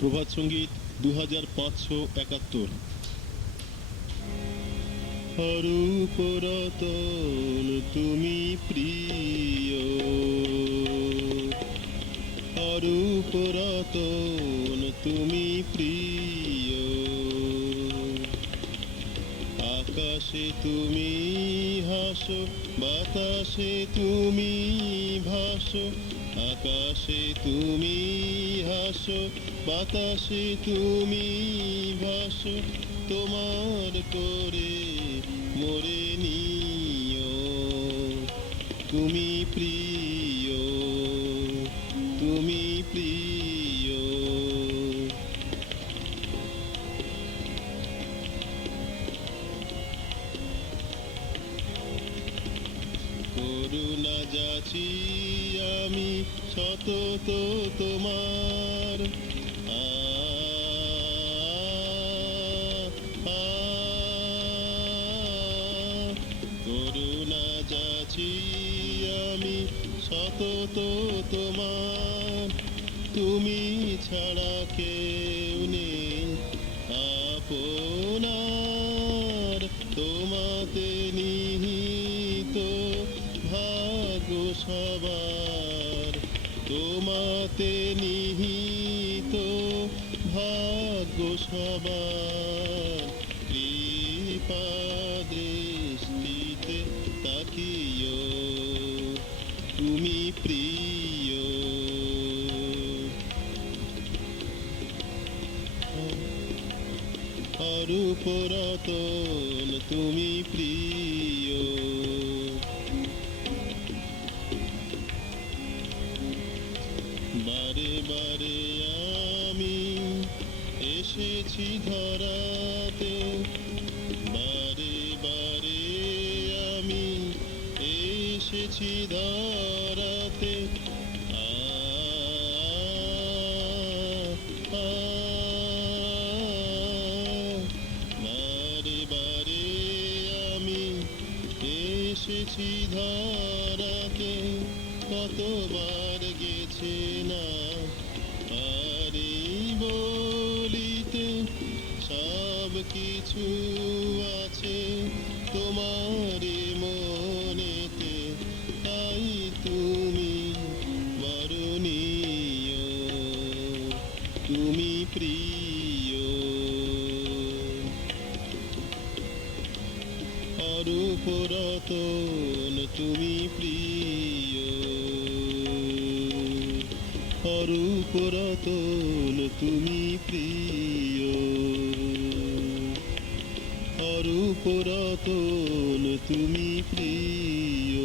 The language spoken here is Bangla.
প্রভাত সঙ্গীত 2571। অরূপরতন তুমি প্রিয়, অরূপরতন তুমি প্রিয়। আকাশে তুমি হাসো, বাতাসে তুমি ভাসো। আকাশে তুমি হাসো, বাতাসে তুমি ভাসো। তোমার করে মোরে নিও, তুমি প্রিয়, তুমি প্রিয়। করুণা যাচি আমি সতত তোমার। আ আ করুণা যাচি আমি সতত তোমার। তুমি ছাড়া কেউ নেই আপনার, তোমাতে নিহিত ভাগ্য সবার। তোমাতে নিহিত ভাগ্য সবার। কৃপা দৃষ্টিতে তাকিও, তুমি প্রিয়। অরূপরতন তুমি প্রিয়। বারে বারে আমি এসেছি ধরাতে, বারে বারে আমি এসেছি ধরাতে। আ আ বারে বারে আমি এসেছি ধরাতে। কতবার গেছে না পারি বলিতে, সব কিছু আছে তোমারই মনেতে। তাই তুমি বরণীয়, তুমি প্রিয়। অরূপরতন তুমি প্রিয়, অরূপরতন তুমি প্রিয়, অরূপরতন তুমি প্রিয়।